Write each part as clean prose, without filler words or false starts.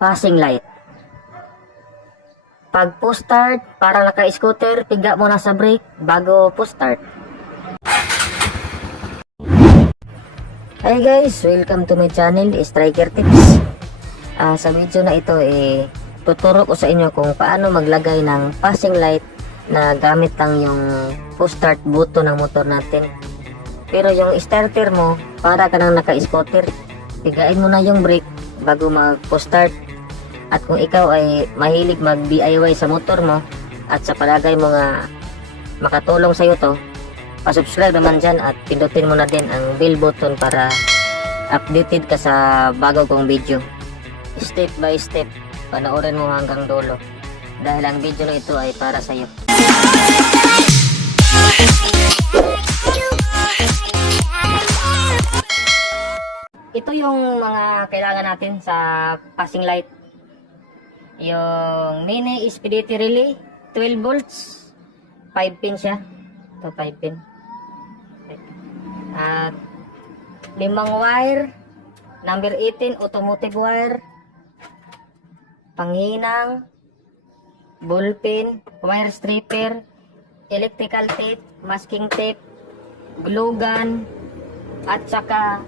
passing light. Pag push start, para naka-scooter, piga muna sa brake bago push start. Hi guys, welcome to my channel, Striker Tips. Sa video na ito, tuturo ko sa inyo kung paano maglagay ng passing light na gamit lang yung push start button ng motor natin. Pero yung starter mo, para ka nang naka-scooter, pigain mo na yung brake bago mag-push start. At kung ikaw ay mahilig mag-DIY sa motor mo at sa palagay mo nga makatulong sa iyo to, pa-subscribe naman dyan at pindutin mo na din ang bell button para updated ka sa bago kong video. Step by step, panoorin mo hanggang dulo dahil ang video na ito ay para sa iyo. Ito yung mga kailangan natin sa passing light. Yung mini spaghetti relay, 12 volts, 5 pin siya. Ito 5 pin. At 5 wire, number 18 automotive wire, panghinang, ballpen, wire stripper, electrical tape, masking tape, glue gun, at saka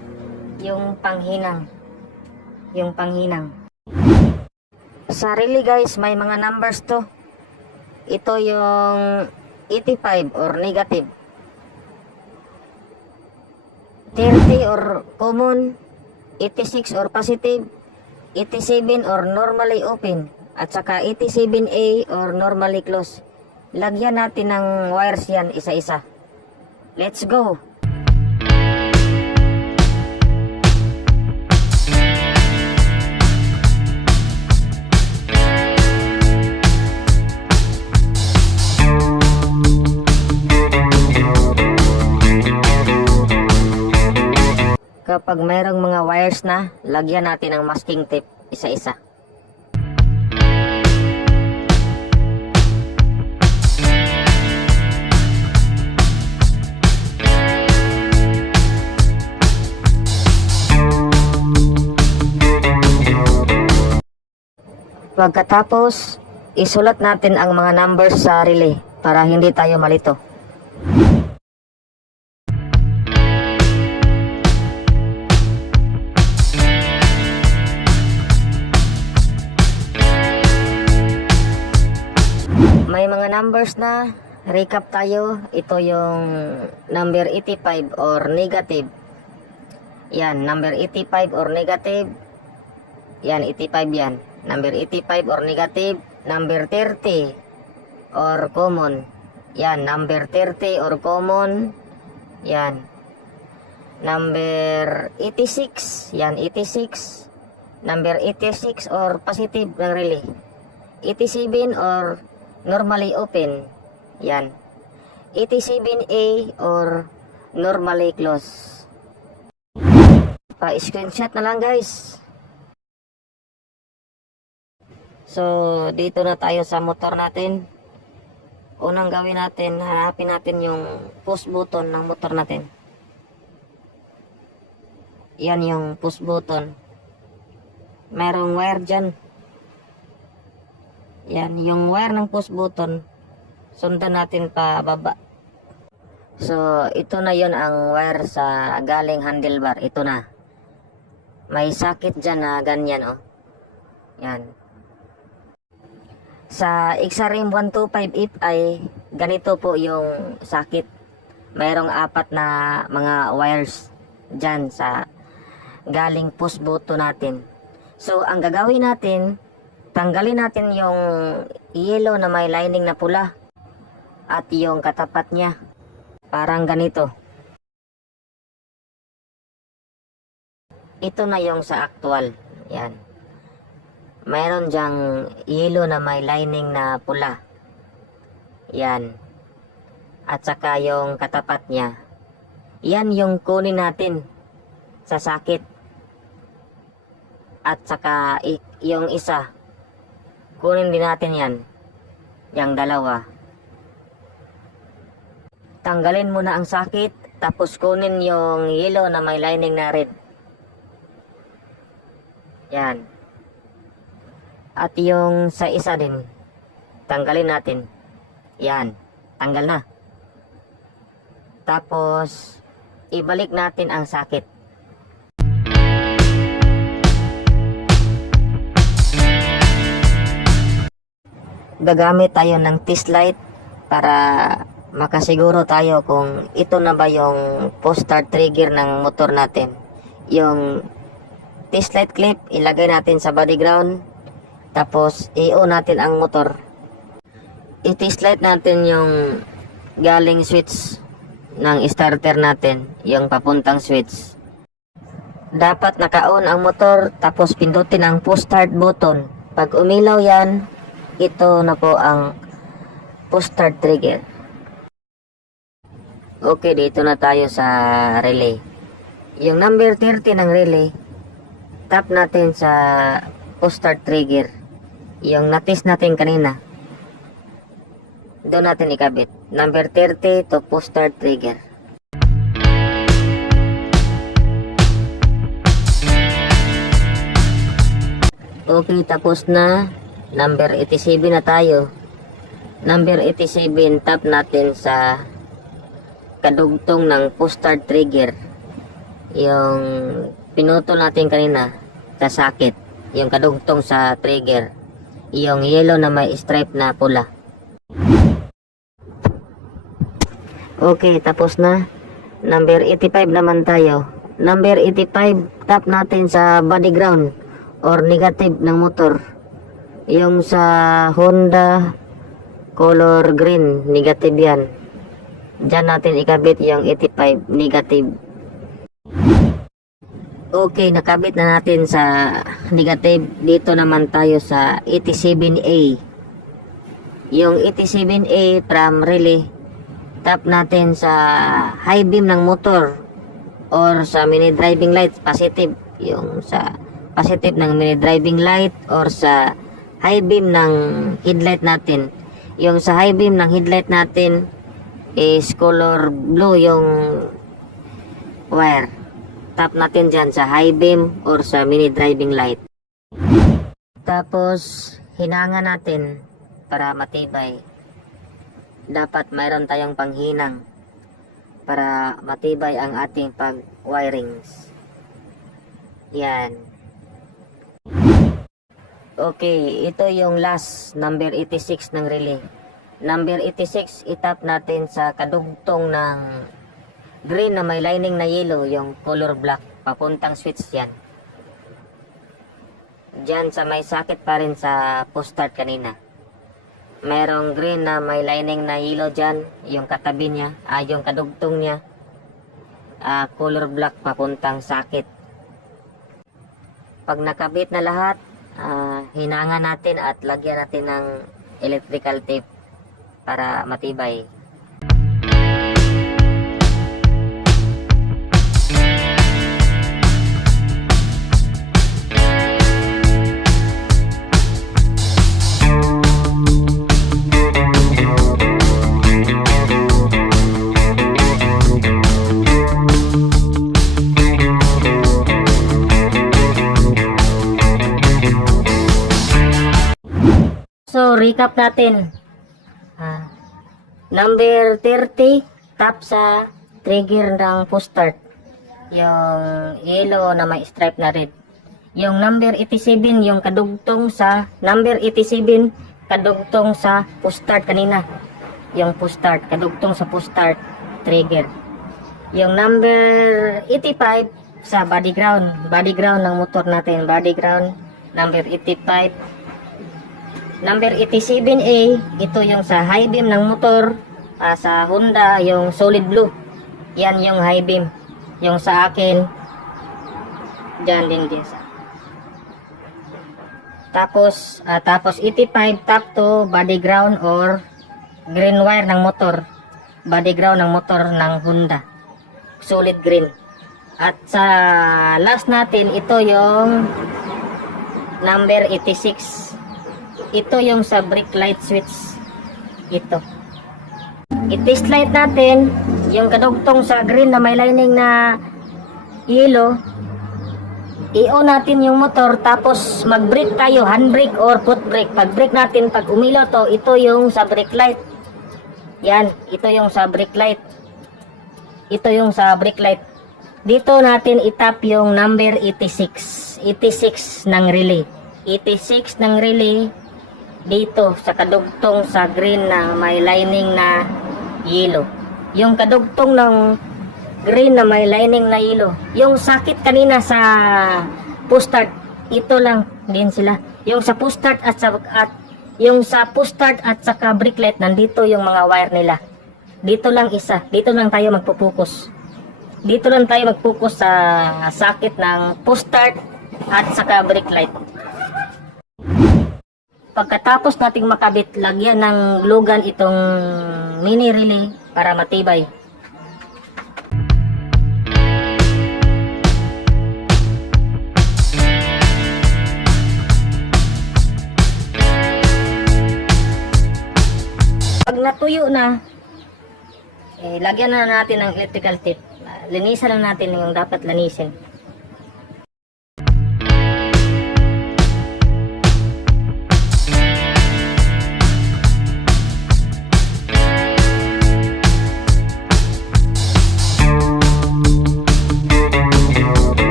yung panghinang. Sa relay guys, may mga numbers to. Ito yung 85 or negative, 30 or common, 86 or positive, 87 or normally open, at saka 87A or normally closed. Lagyan natin ng wires yan isa-isa. Let's go! Kapag mayroong mga wires na, lagyan natin ng masking tape isa-isa. Pagkatapos, isulat natin ang mga numbers sa relay para hindi tayo malito. May mga numbers na, recap tayo. Ito yung number 85 or negative. Yan, number 85 or negative. Yan, 85 yan. Number 85 or negative. Number 30 or common. Yan, number 30 or common. Yan. Number 86. Yan, 86. Number 86 or positive ng relay. 87 or normally open. Yan. 87A or normally close. Pa-screenshot na lang guys. So, dito na tayo sa motor natin. Unang gawin natin, hanapin natin yung push button ng motor natin. Yan yung push button. Merong wire dyan. Yan, yung wire ng push button, sundan natin pa baba. So, ito na yon ang wire sa galing handlebar. Ito na. May sakit dyan na ganyan, oh. Yan. Sa Xarim 125F ay ganito po yung sakit. Mayroong 4 na mga wires dyan sa galing push button natin. So, ang gagawin natin, tanggalin natin yung yellow na may lining na pula at yung katapat niya. Parang ganito. Ito na yung sa actual. Yan. Mayroon dyang yellow na may lining na pula. Yan. At saka yung katapat niya. Yan yung kunin natin sa sakit. At saka yung isa. Kunin din natin yan. Yang dalawa. Tanggalin muna ang sakit. Tapos kunin yung yellow na may lining na red. Yan. At yung sa isa din, tanggalin natin. Yan, tanggal na. Tapos, ibalik natin ang sakit. Gagamit tayo ng test light para makasiguro tayo kung ito na ba yung post start trigger ng motor natin. Yung test light clip, ilagay natin sa body ground. Tapos, i-on natin ang motor. I-test light natin yung galing switch ng starter natin, yung papuntang switch. Dapat naka-on ang motor, tapos pindutin ang push start button. Pag umilaw yan, ito na po ang push start trigger. Okay, dito na tayo sa relay. Yung number 30 ng relay, tap natin sa push start trigger. Yung na-test natin kanina, doon natin ikabit. Number 30 to push start trigger. Okay, tapos na. Number 87 na tayo. Number 87, tap natin sa kadugtong ng push start trigger. Yung pinutol natin kanina sa socket. Yung kadugtong sa trigger. Yung yellow na may stripe na pula. Okay, tapos na. Number 85 naman tayo. Number 85, tap natin sa body ground or negative ng motor. Yung sa Honda color green, negative yan. Diyan natin ikabit yung 85, negative. Okay, nakabit na natin sa negative. Dito naman tayo sa 87A. Yung 87A from relay, tap natin sa high beam ng motor or sa mini driving light, positive. Yung sa positive ng mini driving light or sa high beam ng headlight natin. Yung sa high beam ng headlight natin is color blue yung wire. Tap natin dyan sa high beam or sa mini driving light. Tapos, hinanga natin para matibay. Dapat mayroon tayong panghinang para matibay ang ating pag-wirings. Yan. Okay, ito yung last, number 86 ng relay. Number 86, itap natin sa kadugtong ng green na may lining na yellow, yung color black, papuntang switch yan. Diyan sa may socket pa rin sa push start kanina. Merong green na may lining na yellow dyan, yung katabi niya, yung kadugtong niya, color black papuntang socket. Pag nakabit na lahat, hinanga natin at lagyan natin ng electrical tape para matibay. So, recap natin. Number 30, tap sa trigger ng push start. Yung yellow na may stripe na red. Yung number 87, yung kadugtong sa number 87, kadugtong sa push start kanina. Yung push start, kadugtong sa push start trigger. Yung number 85 sa body ground ng motor natin, body ground, number 85. Number 87A, ito yung sa high beam ng motor, sa Honda, yung solid blue. Yan yung high beam. Yung sa akin, dyan din sa. Tapos 85, tap to body ground or green wire ng motor. Body ground ng motor ng Honda. Solid green. At sa last natin, ito yung number 86. Ito yung sa brake light switch. Ito. I-test light natin yung kadugtong sa green na may lining na yellow. i-on natin yung motor, tapos mag-brake tayo, handbrake or foot brake. Pag brake natin, pag umilaw to, ito yung sa brake light. Yan, ito yung sa brake light. Ito yung sa brake light. Dito natin itap yung number 86. 86 ng relay. 86 ng relay dito sa kadugtong sa green na may lining na yellow. Yung kadugtong ng green na may lining na yellow. Yung sakit kanina sa push start, ito lang din sila. Yung sa push start at yung sa push start at saka brake light, nandito yung mga wire nila. Dito lang isa. Dito lang tayo magpo-focus. Dito lang tayo mag-focus sa sakit ng push start at saka brake light. Pagkatapos nating makabit, lagyan ng lugan itong mini relay para matibay. Pag natuyo na, lagyan na natin ng electrical tape. Linisan lang natin yung dapat linisin.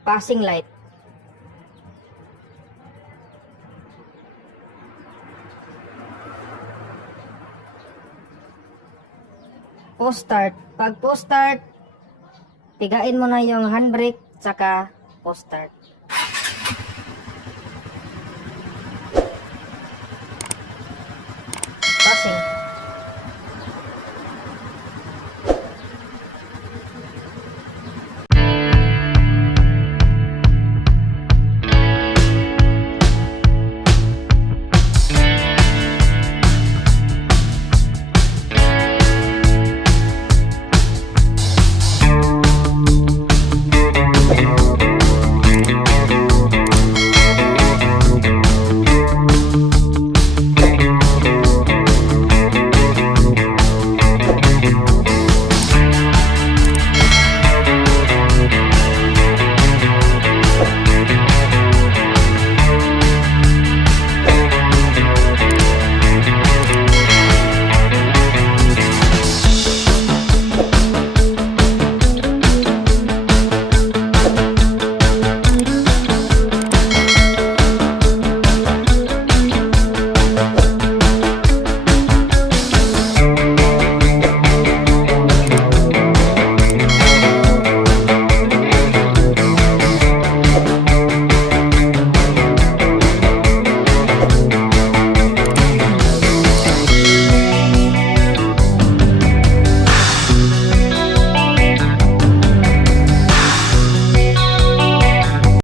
Passing light. Post start. Pag post start, pigain mo na yung handbrake saka post start.